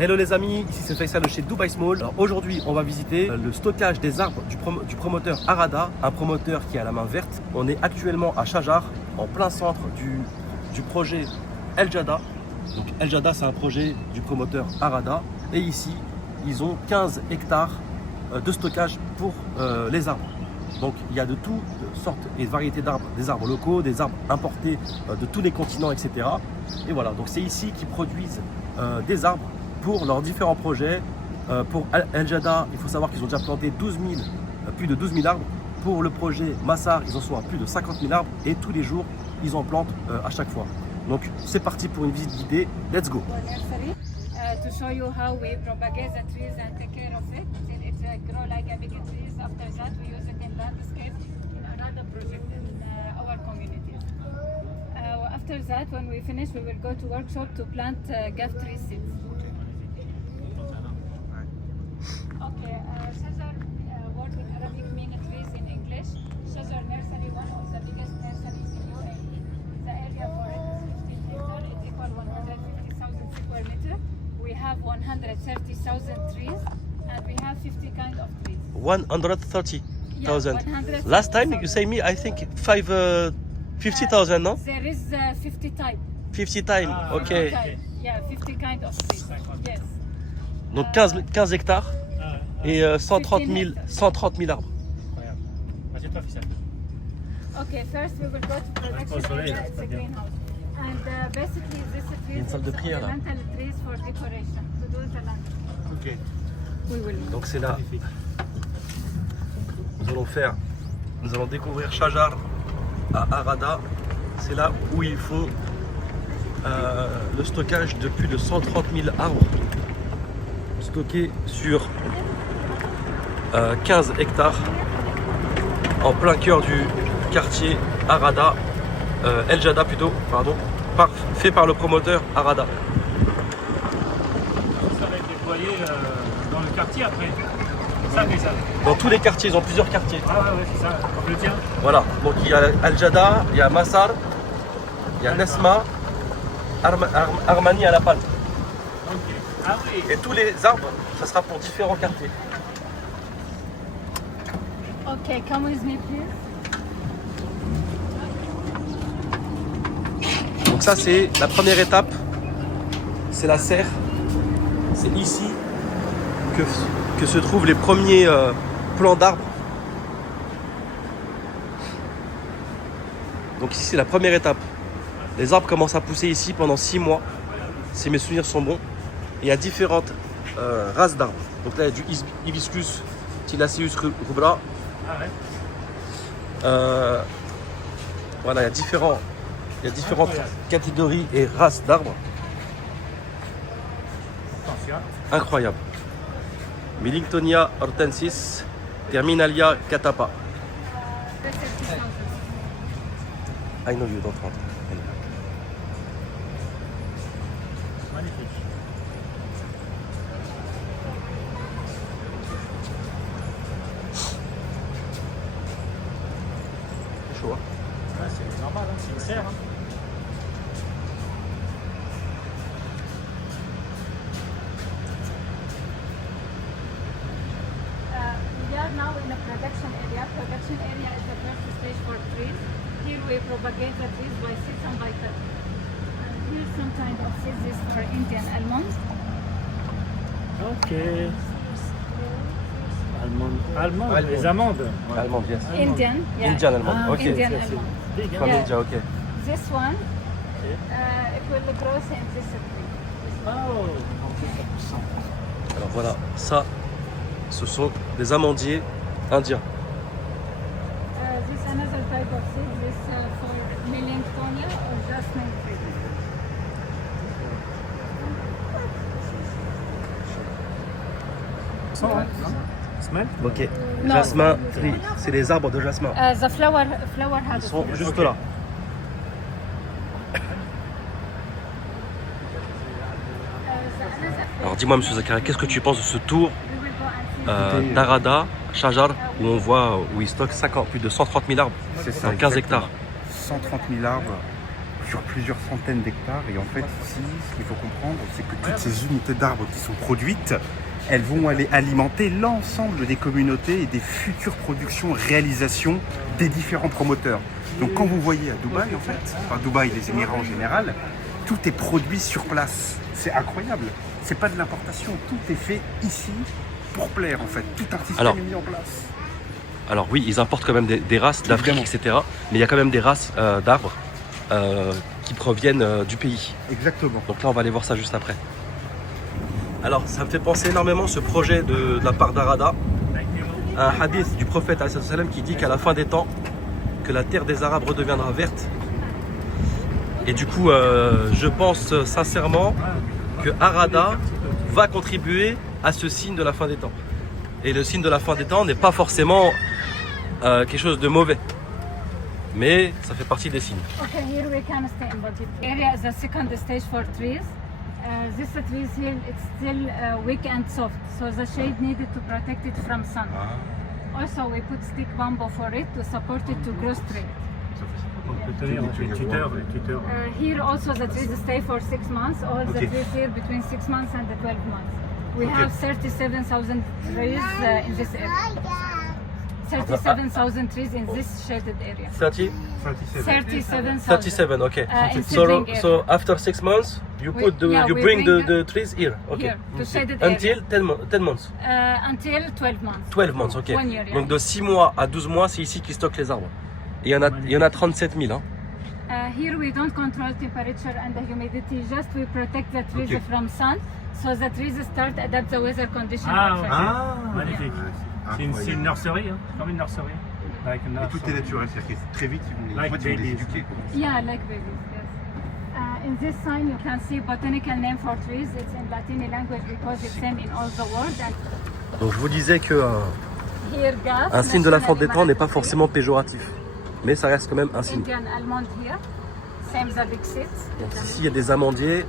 Hello les amis, ici c'est Faisal de chez Dubai Small. Alors aujourd'hui on va visiter le stockage des arbres du promoteur Arada, un promoteur qui a la main verte. On est actuellement à Sharjah, en plein centre du projet El Jadda. Donc El Jadda c'est un projet du promoteur Arada. Et ici ils ont 15 hectares de stockage pour les arbres. Donc il y a de toutes sortes et variétés d'arbres, des arbres locaux, des arbres importés de tous les continents, etc. Et voilà, donc c'est ici qu'ils produisent des arbres pour leurs différents projets. Pour El Jadda, il faut savoir qu'ils ont déjà planté plus de 12 000 arbres. Pour le projet Massar, ils en sont à plus de 50 000 arbres et tous les jours, ils en plantent à chaque fois. Donc c'est parti pour une visite guidée, let's go! To show you how we propagate the trees and take care of it till it grow like a big trees. After that, we use it in landscape in another project in our communities. After that, when we finish, we will go to workshop to plant gaff tree seeds. Okay, Shajar word in Arabic mean trees in English. Shajar nursery, one of the biggest nurseries in UAE. The area for it is 15 hectares. It equals 150,000 square meters. We have 130,000 trees and we have 50 kind of trees. 130,000. Yeah, 130,000. Last time you say me, I think 50,000, no? There is 50 type. 50 time, ok. Type. Yeah, 50 kind of trees. Yes. Donc 15 hectares et 130 000 arbres. Incroyable. Vas-y, toi, Faisal. Okay, first we will go to production area. It's a greenhouse. And basically this tree Une salle de prière, là. ornamental trees for decoration to do the landscape. Ok. We will. Donc c'est là, Magnifique. nous allons découvrir Sharjah à Arada. C'est là où ils font le stockage de plus de 130 000 arbres stockés sur 15 hectares en plein cœur du quartier Arada, El Jadda plutôt, pardon, fait par le promoteur Arada. Ça va être déployé dans le quartier après. C'est ça, Faisal. Dans tous les quartiers, ils ont plusieurs quartiers. Ah ouais, c'est ça. Le tien. Voilà, donc il y a Al Jadda, il y a Massar, il y a Nesma, Armani à la Palme. Ok. Ah oui. Et tous les arbres, ça sera pour différents quartiers. Okay, come with me please. Donc ça c'est la première étape, c'est la serre. C'est ici que se trouvent les premiers plants d'arbres. Donc ici c'est la première étape. Les arbres commencent à pousser ici pendant 6 mois, si mes souvenirs sont bons. Et il y a différentes races d'arbres. Donc là il y a du Hibiscus Thylaceus rubra. Ah ouais. Voilà, il y a différentes catégories et races d'arbres. Attention. Incroyable. Millingtonia hortensis, Terminalia catapa. I know you don't want. Magnifique. C'est chaud, hein? Ouais, c'est normal, hein. C'est une serre. Hein. We are now in a production area. Production area is the first stage for trees. Here we propagate the trees by seeds and by cut. And here's some kind of seeds. This for Indian almonds. Ok. Allemande. Allemande. Les amandes. Allemande, yes. Indian, yeah. Indian almond, Ah, ok. Indian c'est almond. big, hein. From Yeah. India, ok. This one, it will grow in this tree. Oh. Alors voilà, ça, ce sont des amandiers indiens. This another type of seed. This for Millingtonia or jasmine tree. Sent, hein, non? Smell? Ok. Non. Jasmin tree, c'est les arbres de jasmin. The flower Ils has sont a juste Ok. là. Alors dis-moi, monsieur Zakaria, qu'est-ce que tu penses de ce tour d'Arada, Sharjah, où on voit où ils stockent plus de 130 000 arbres C'est ça, dans 15 exactement. hectares? 130 000 arbres sur plusieurs centaines d'hectares. Et en fait, ici, ce qu'il faut comprendre, c'est que toutes ces unités d'arbres qui sont produites, elles vont aller alimenter l'ensemble des communautés et des futures productions, réalisations des différents promoteurs. Donc quand vous voyez à Dubaï, en fait, enfin Dubaï, les Émirats en général, tout est produit sur place. C'est incroyable. C'est pas de l'importation, tout est fait ici pour plaire en fait. Tout un système est mis en place. Alors oui, ils importent quand même des races d'Afrique, Évidemment. etc. Mais il y a quand même des races d'arbres qui proviennent du pays. Exactement. Donc là, on va aller voir ça juste après. Alors, ça me fait penser énormément ce projet de la part d'Arada. Un hadith du prophète alayhi salam qui dit qu'à la fin des temps, que la terre des Arabes redeviendra verte. Et du coup, je pense sincèrement que Arada va contribuer à ce signe de la fin des temps. Et le signe de la fin des temps n'est pas forcément quelque chose de mauvais. Mais ça fait partie des signes. Okay, here we can stay in budget. Area is the second stage for trees. This trees here, it's still weak and soft, so the shade needed to protect it from sun. Also, we put stick bamboo for it to support it to grow straight. On peut tenir les tuteurs. Here also the trees stay for 6 months. All the trees here between 6 months and 12 months. We have 37,000 trees in this area. 37,000 trees in this shaded area. 30? 37,000. 37, okay. In So, seedling area. so after 6 months, you We- put yeah, you we bring bring the trees here. Okay. Here, to shaded Until area. 10 months. Until 12 months. 12 months, ok. 1 year, yeah. Donc de 6 mois à 12 mois, c'est ici qu'ils stockent les arbres. Et il y en a 37 000. Hein. Here we don't control temperature and the humidity, just we protect the trees Okay. from sun, so the trees start adapt the weather condition. Ah, outside. ok. Magnifique. C'est une Incroyable. nurserie, hein, comme une nurserie. Like a Et tout est nursery. naturel, c'est-à-dire que très vite, ils vont, Like en fait, ils vont les babies. éduquer. Quoi. Yeah, like babies, yes. In this sign you can see botanical name for trees. It's in Latini language because it's same in all the world. And Donc je vous disais que here gas, un signe de la fin des temps n'est pas national forcément péjoratif. Mais ça reste quand même un signe. Indian almond here, same the big seeds. Donc ici il y a des amandiers,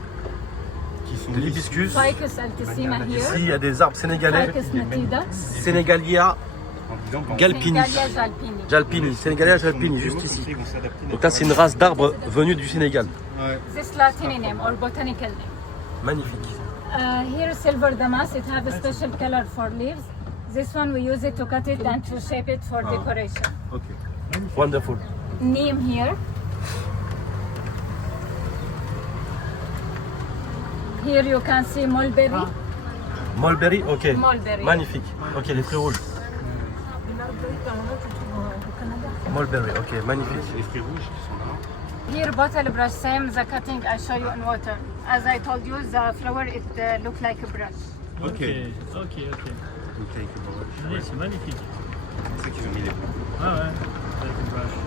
Qui sont de l'hibiscus. Ficus altissima Ici here, il y a des arbres sénégalais. Ficus natida, Sénégalia en disant qu'en Galpini. Sénégalia jalpini. Jalpini. Sénégalia Jalpini, fait, juste ici. ils vont s'adapter Donc là c'est une race d'arbres venue du Sénégal. Ouais. This Latini name or botanical name. Magnifique. Here silver damask, it have a special color for leaves. This one we use it to cut it and to shape it for decoration. Ok. Wonderful. Neem here. Here you can see mulberry. Mulberry, ok. Mulberry. Magnifique. Ok, les fruits rouges. Mulberry, ok, magnifique. C'est les fruits rouges qui sont là. Here bottle brush, same the cutting I show you in water. As I told you, the flower it look like a brush. Ok. Ok. Donc, avec le brush. Oui, c'est magnifique. C'est ça qu'ils ont mis les blancs. Ah ouais. Avec une vache.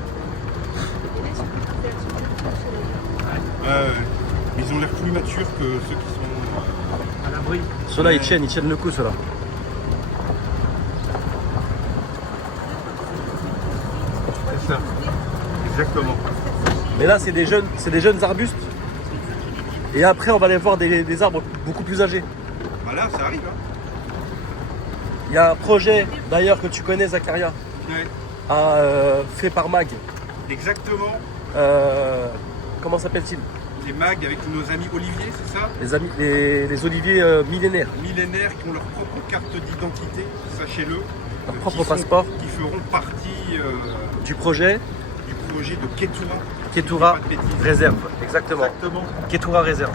Ils ont l'air plus matures que ceux qui sont. À l'abri. Ceux-là ils tiennent le coup, ceux-là. C'est ça. Exactement. Mais là c'est des jeunes arbustes. Et après on va aller voir des arbres beaucoup plus âgés. Voilà, ça arrive. Hein. Il y a un projet d'ailleurs que tu connais, Zakaria, Ouais. fait par Mag. Exactement. Comment s'appelle-t-il? Les mags avec nos amis Olivier, c'est ça? Les oliviers millénaires. Millénaires qui ont leur propre carte d'identité, sachez-le. Leur qui propre sont- passeport. Qui feront partie Du projet du projet de Ketura. Ketura Pas de bêtises. Réserve. Exactement. Exactement. Ketura Réserve.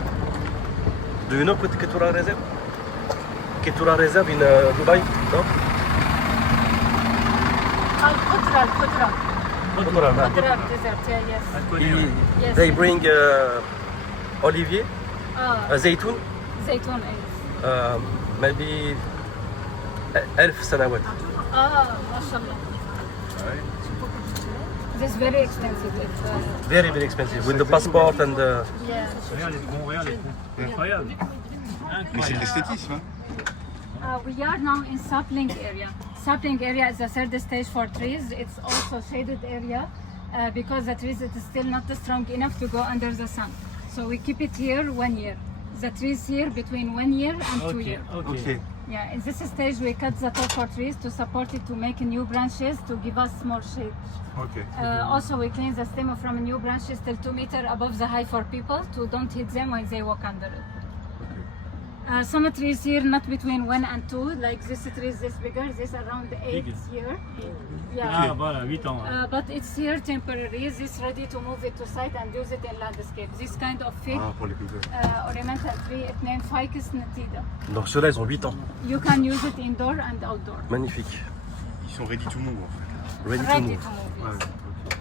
Do you know Ketura Réserve? Ketura Réserve in Dubai? No? Al-Qutra, Al-Qutra. Ketura, man. Qutra desert, yes. Alcoolique. Yes. They bring olivier, زيتون, Zaytun is. maybe 1000 سنوات. MashaAllah. This is very expensive. It's, Very, very expensive. With the passport and yeah. Regarde les troncs, regarde les troncs. Incroyable. Mais c'est de Incroyable. l'esthétisme. Hein. We are now in sapling area. Sapling area is the third stage for trees. It's also shaded area because the trees it is still not strong enough to go under the sun. So we keep it here 1 year. the trees here between 1 year and 2 Ok, years. ok. Yeah, in this stage we cut the top for trees to support it to make new branches to give us more shade. Ok. Also we clean the stem from new branches till 2 meters above the height for people to don't hit them when they walk under it. Some trees here not between 1 and 2, like this tree is this bigger, this around 8 Big. here. Ah, Yeah. voilà, 8 ans. Ouais. But it's here temporary. This ready to move it to site and use it in landscape. This kind of fig Ah, pour les bébés. ornamental tree, it named Ficus natida. Donc ceux-là, ils ont 8 ans. You can use it indoor and outdoor. Magnifique. Ils sont ready to move en fait. Ready to Ready move. to move. Ouais, Yes. ok.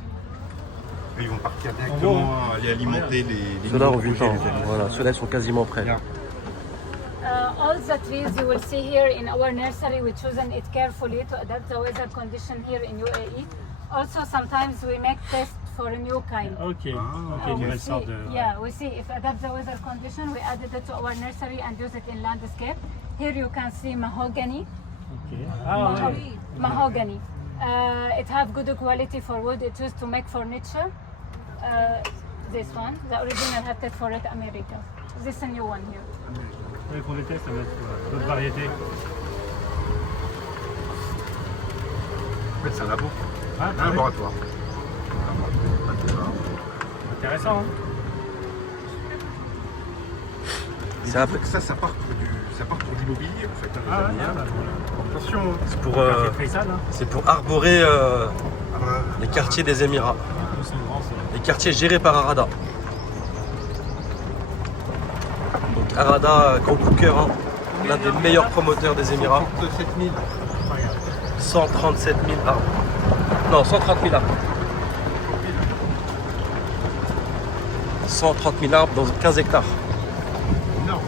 Et ils vont partir directement aller alimenter les Ceux-là ont nouveaux 8 projets, ans. les amis. Voilà, ceux-là, ils sont quasiment prêts. Bien. All the trees you will see here in our nursery, we chosen it carefully to adapt the weather condition here in UAE. Also, sometimes we make tests for a new kind. Ok, ok, we nouvelle see, sorte de. yeah, we see if adapt the weather condition, we added it to our nursery and use it in landscape. Here you can see mahogany. Ok. Ah ouais. Mahogany. It have good quality for wood. It used to make furniture. This one, the original habitat for it, America. This is a new one here. Ils font des tests à mettre d'autres variétés. En fait, c'est un labo. Ah, Un bah oui. laboratoire. Intéressant, hein. C'est après. Ça part pour l'immobilier en fait. Hein, les Ah ouais, amis, hein. bah, voilà. Attention. Hein. C'est pour, Quartier Faisal, hein. c'est pour arborer Ah bah, les quartiers des Émirats. C'est une grande. Les quartiers gérés par Arada. Donc Arada, gros coup de cœur, hein. L'un des meilleurs promoteurs des Émirats. 37 000. 137 000 arbres. Non, 130 000 arbres. 130 000 arbres dans 15 hectares. Énorme.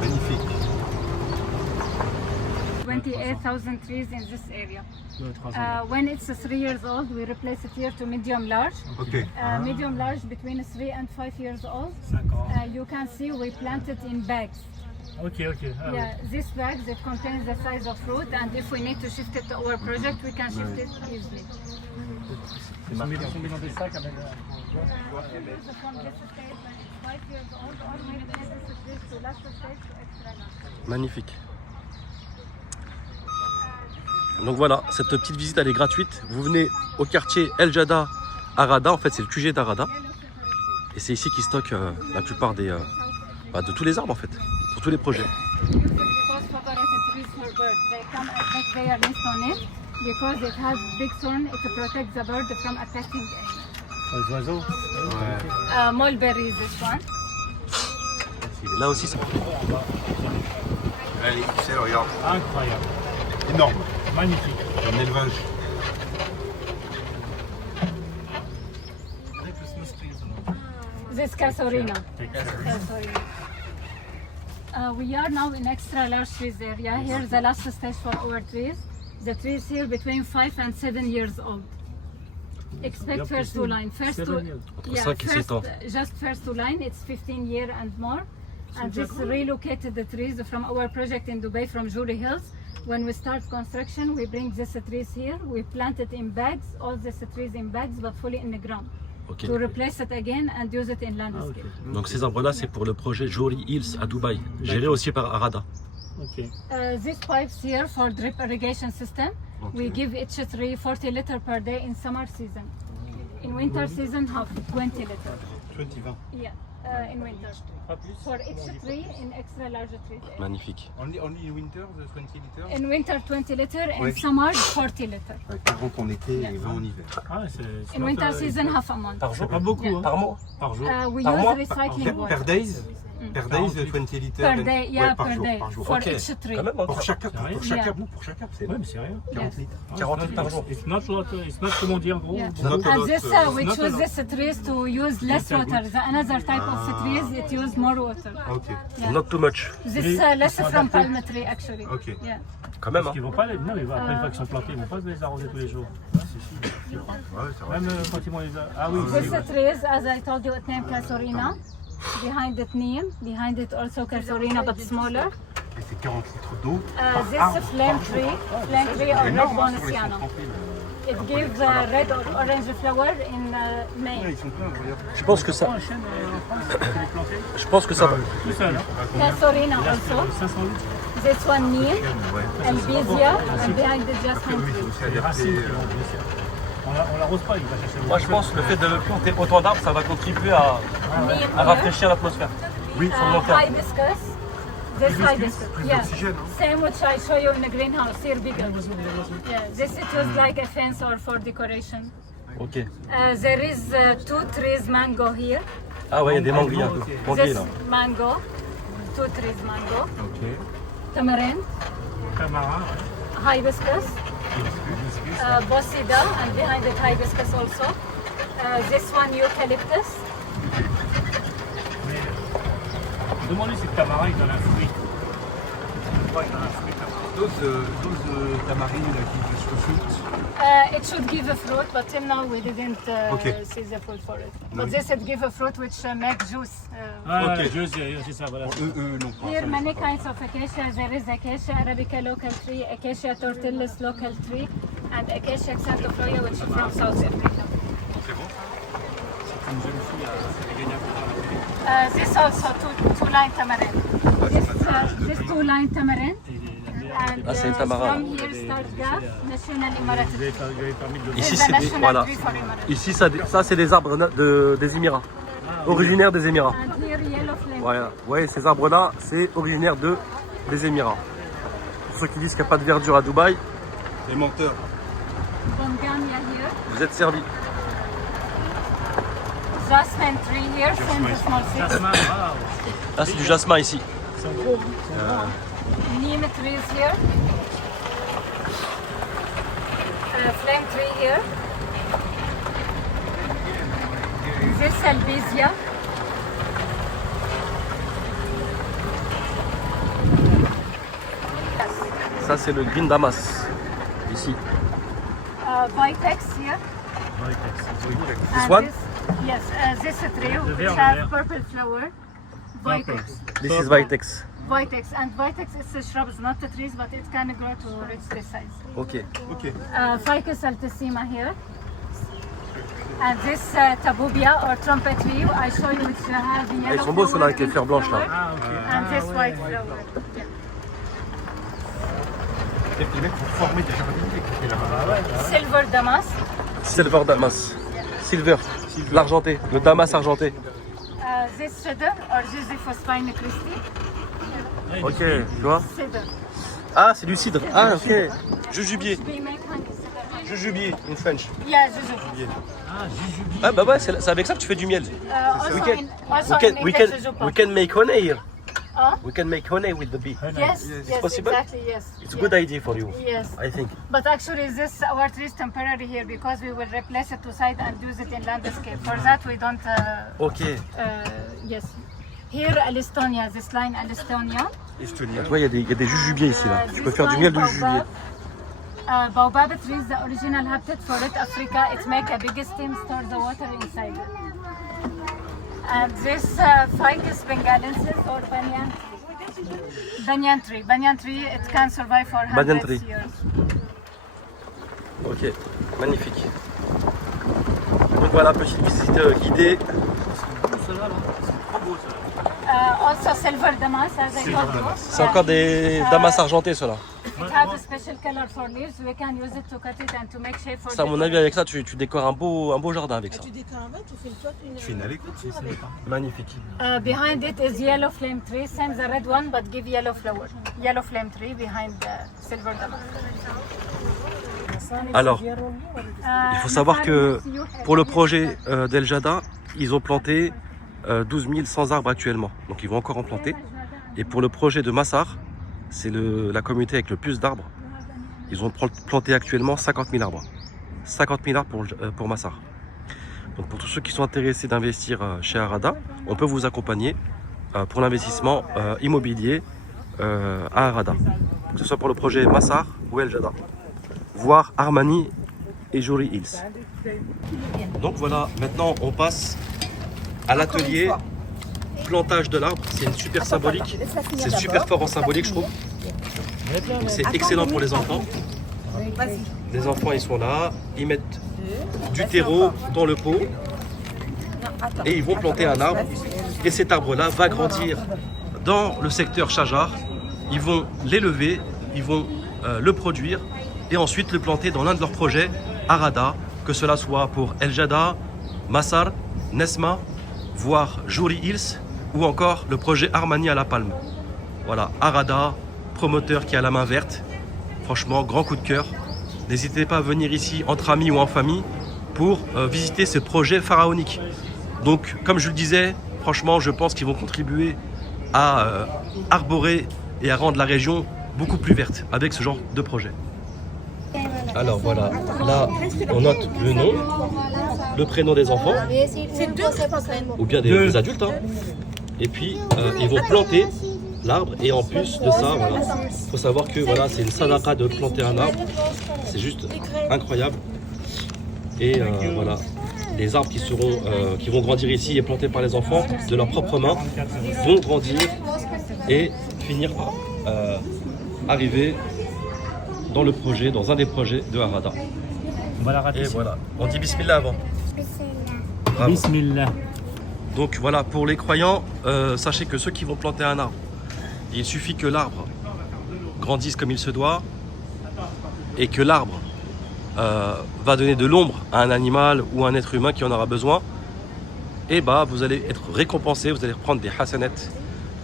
Magnifique. 28,000 trees in this area. 300. When it's 3 years old, we replace it here to medium large. Ok. Medium large between 3 and 5 years old. 5 ans. You can see we planted in bags. Ok, ok. Ah, oui. Yeah, this bags it contains the size of fruit, and if we need to shift it to our project, we can shift it easily. Ils sont mis dans des sacs avec. Use from this stage when it's 5 years old, or we replace this to last stage to extra large. Magnifique. Donc voilà, cette petite visite elle est gratuite. Vous venez au quartier El Jada Arada, en fait c'est le QG d'Arada. Et c'est ici qu'ils stockent la plupart des, de tous les arbres en fait, pour tous les projets. Use it because favorite trees for birds. They come and make their nest on it because it has big thorn. It protects the bird from attacking any. Les oiseaux. Mulberry, this one. Là aussi ça. Allez, c'est regarde. Incroyable. Énorme. Magnifique. Un élevage. This Casuarina. Casuarina. We are now in extra large trees area. Here's the last stage for our trees. The trees here between 5 and 7 years old. Expect first two line. First two, 7 years. Entre 5 et 7 ans. just first two line. It's 15 year and more. And this relocated the trees from our project in Dubai from Jury Hills. When we start construction, we bring these trees here. We plant it in bags. All these trees in bags, but fully in the ground. Ok. To replace it again and use it in landscape. Donc ces arbres là c'est pour le projet Jory Hills à Dubaï, géré aussi par Arada. Ok. These pipes here for drip irrigation system. We Okay. give each tree 40 liters per day in summer season. In winter season, half 20 liters. 20-20. Yeah, in winter. For each tree in extra large tree. Magnifique. Only in winter, the 20 liters. In winter 20 liters, in Ouais. summer 40 liters. 40 en été et 20 en hiver. Ah, c'est. In winter season, half a month. Par jour. Pas beaucoup, Yeah. hein. Par mois. Par jour. We Par use mois? recycling water. Per days? Per days, 20 liters. Per day, yeah, Ouais, par per jour, day. par jour. For Ok. each tree. Quand même, hein. Pour chaque arbre, Sérieux? pour chaque Yeah. arbre, pour chaque arbre, c'est Ouais, mais c'est rien. 40 Yes. litres. 40 litres par jour. It's not lot, it's not comment dire en gros. Yeah. Not a And lot, this, we not a choose lot. this trees to use less Little water. bit. The another type of trees, it use more water. Ok, Yeah. Not too much. This less from palm tree actually. ok. Yeah. Quand même. Parce Hein. qu'ils vont pas les. Non, mais après une fois qu'ils sont plantés, ils vont pas les arroser tous les jours. Ouais, c'est vrai. Même quand ils vont les. Ah oui, This oui, ouais. trees, as I told you, it named Casuarina. Behind it neem. Behind it also Casuarina, but smaller. Et c'est 40 litres d'eau. This flame tree or red Énorme, hein, sur les boniciana. 130 000. It gives red or orange flower in May. Ils sont pleins, regarde. Je pense que ça. Un chêne en France, c'est les plantés. Je pense que ça. Tout seul, hein. Casorina also. 500 litres. This one neem, albizia, and behind the jasmine tree. C'est les racines qui l'ont bien sûr. On l'arrose pas, il va chercher. Moi, je pense que le fait de planter autant d'arbres, ça va contribuer à Neem rafraîchir l'atmosphère. Oui, hibiscus. This hibiscus. Yeah. d'oxygène. Same which I show you in the greenhouse. Here bigger. Yeah. This it was like a fence or for decoration. Ok. There is 2 trees mango here. Ah ouais, il y a des manguiers un peu. Manguiers This là. mango. 2 trees mango. Ok. Tamarind. Tamarin, Hibiscus. Bosida, and behind it hibiscus also. This one eucalyptus. demande-lui si le tamarin il donne un fruit. Ouais, il donne un fruit. Those tamarine give us fruit. It should give a fruit, but till now we didn't Okay. see the fruit for it. But this it give a fruit which make juice. Ah, Ok. ouais, c'est ça, voilà. Eux non pas. Here many kinds of acacia. There is acacia arabica local tree, acacia tortilis local tree, and acacia xanthophoria which is from South Africa. C'est bon. Une jeune fille a gagné un peu dans la télé. This also two-line tamarind. This two-line tamarind. And Ah, c'est le tamarin. from here start GAF, National Emirati. Vous avez permis de le Ici, This is c'est the des, national voilà. tree for Emirati. Ici, ça c'est des arbres des Émirats. Originaires des Émirats. And here yellow flame. Voilà. Ouais, ces arbres-là, c'est originaire des Émirats. Pour ceux qui disent qu'il n'y a pas de verdure à Dubaï, Les menteurs. Bongamia here. vous êtes servis. Jasmine tree here, same the small seeds. Jasmin, waouh. Là, c'est du jasmin ici. Ils sont gros, ils sont grands. Neem trees here. Flame tree here. This albizia. Ça, c'est le green damas. Ici. Vitex here. This And one? Yes, this tree which vert, has le vert. purple flower. Vitex. This is Vitex. Vitex. And Vitex is a shrubs, not the trees, but it can grow to reach this size. Ok. Ok. Ficus altissima here. And this tabubia or trumpet tree, I show you which have the yellow Ils sont beaux ceux-là avec les flower, fleurs blanches là. Ah, ok. and this white flower. Yeah. Les mecs pour former des jardiniers qui étaient là-bas. Silver damas. Silver damas. Silver. L'argenté. Le damas argenté. This cedar or Ziziphosphine Christi. Ok, tu vois. Cedar. Ah, c'est du cidre. Ah, ok. Jujubier. We make honey cedar. Jujubier, in French. Yeah, jujube. Ah, jujube. Ah, bah ouais, c'est avec ça que tu fais du miel. Also We can- also We can, in we English, can, jujuba. we can make honey here. Huh? We can make honey with the bee. Yes, yes, possible? exactly, yes. It's a Yeah. good idea for you, Yes, I think. but actually this our tree is temporary here because we will replace it to side and use it in landscape. For that we don't. Ok. Yes. Here Alistonia, this line Alistonia. Tu vois, il y a des jujubiers ici là. Tu peux This faire du line miel de baobab. jujubier. Baobab tree is the original habitat for it Africa. It make a big stem, store the water inside. And this Ficus bengalensis or banyan tree. Banyan tree. Banyan tree, it can survive for Banyan hundreds tree. years. Ok, magnifique. Donc voilà, petite visite guidée. Also silver damas, as I told you. C'est encore des damas argentés ceux-là. It has a special color for leaves. We can use it to cut it and to make shape for Ça, à mon avis, avec ça, tu décores un beau jardin avec ça. Tu décores un bain, tu fais le toit, Tu fais une allée quoi. Magnifique. Behind it is yellow flame tree, same the red one, but give yellow flower. Yellow flame tree behind the silver damas. Alors, il faut savoir que pour le projet d'El Jada, ils ont planté 12 100 arbres actuellement. Donc ils vont encore en planter. Et pour le projet de Massar, c'est la communauté avec le plus d'arbres. Ils ont planté actuellement 50 000 arbres. 50 000 arbres pour Massar. Donc pour tous ceux qui sont intéressés d'investir chez Arada, on peut vous accompagner pour l'investissement immobilier à Arada. Que ce soit pour le projet Massar ou El Jada. Voire Armani et Jory Hills. Donc voilà, maintenant on passe à l'atelier plantage de l'arbre. C'est une super symbolique. C'est super fort en symbolique, je trouve. Donc c'est excellent pour les enfants. Les enfants, ils sont là, ils mettent du terreau dans le pot et ils vont planter un arbre. Et cet arbre-là va grandir dans le secteur Shajar. Ils vont l'élever, ils vont le produire et ensuite le planter dans l'un de leurs projets, Arada, que cela soit pour El Jada, Massar, Nesma, voire Jouri Hills ou encore le projet Armani à La Palme. Voilà, Arada, promoteur qui a la main verte. Franchement, grand coup de cœur. N'hésitez pas à venir ici entre amis ou en famille pour visiter ce projet pharaonique. Donc, comme je le disais, franchement, je pense qu'ils vont contribuer à arborer et à rendre la région beaucoup plus verte avec ce genre de projet. Alors voilà, là on note le nom, le prénom des enfants, ou bien des adultes, hein. Et puis ils vont planter l'arbre et en plus de ça, voilà, faut savoir que voilà, c'est une sadaqa de planter un arbre, c'est juste incroyable. Et voilà, les arbres qui vont grandir ici et plantés par les enfants de leurs propres mains vont grandir et finir par arriver dans le projet, dans un des projets de Arada. On va la Et ratisser. voilà, on dit bismillah avant. Bravo. Bismillah. Donc voilà, pour les croyants, sachez que ceux qui vont planter un arbre, il suffit que l'arbre grandisse comme il se doit et que l'arbre va donner de l'ombre à un animal ou à un être humain qui en aura besoin. Et bah vous allez être récompensé, vous allez reprendre des hasanettes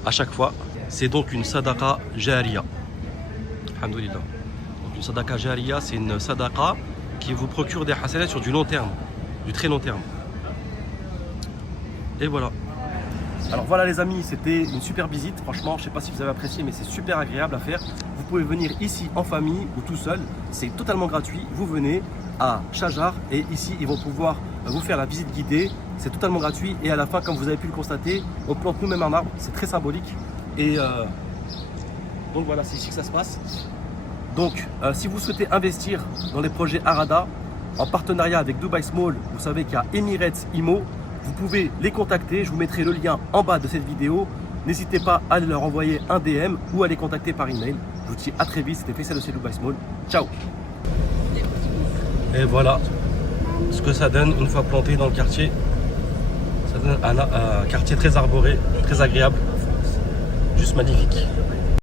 à chaque fois. C'est donc une sadaqa jariya. Alhamdoulilah. Donc une sadaqa jariya, c'est une sadaqa qui vous procure des hasanettes sur du long terme, du très long terme. Et voilà. Alors voilà les amis, c'était une super visite. Franchement, je ne sais pas si vous avez apprécié, mais c'est super agréable à faire. Vous pouvez venir ici en famille ou tout seul. C'est totalement gratuit. Vous venez à Shajar et ici, ils vont pouvoir vous faire la visite guidée. C'est totalement gratuit. Et à la fin, comme vous avez pu le constater, on plante nous-mêmes un arbre. C'est très symbolique. Et donc voilà, c'est ici que ça se passe. Donc, si vous souhaitez investir dans les projets Arada, en partenariat avec Dubai Small, vous savez qu'il y a Emirates Imo. Vous pouvez les contacter, je vous mettrai le lien en bas de cette vidéo. N'hésitez pas à leur envoyer un DM ou à les contacter par email. Je vous dis à très vite, c'était Faisal de Dubai Small. Ciao. Et voilà ce que ça donne une fois planté dans le quartier. Ça donne un quartier très arboré, très agréable, juste magnifique.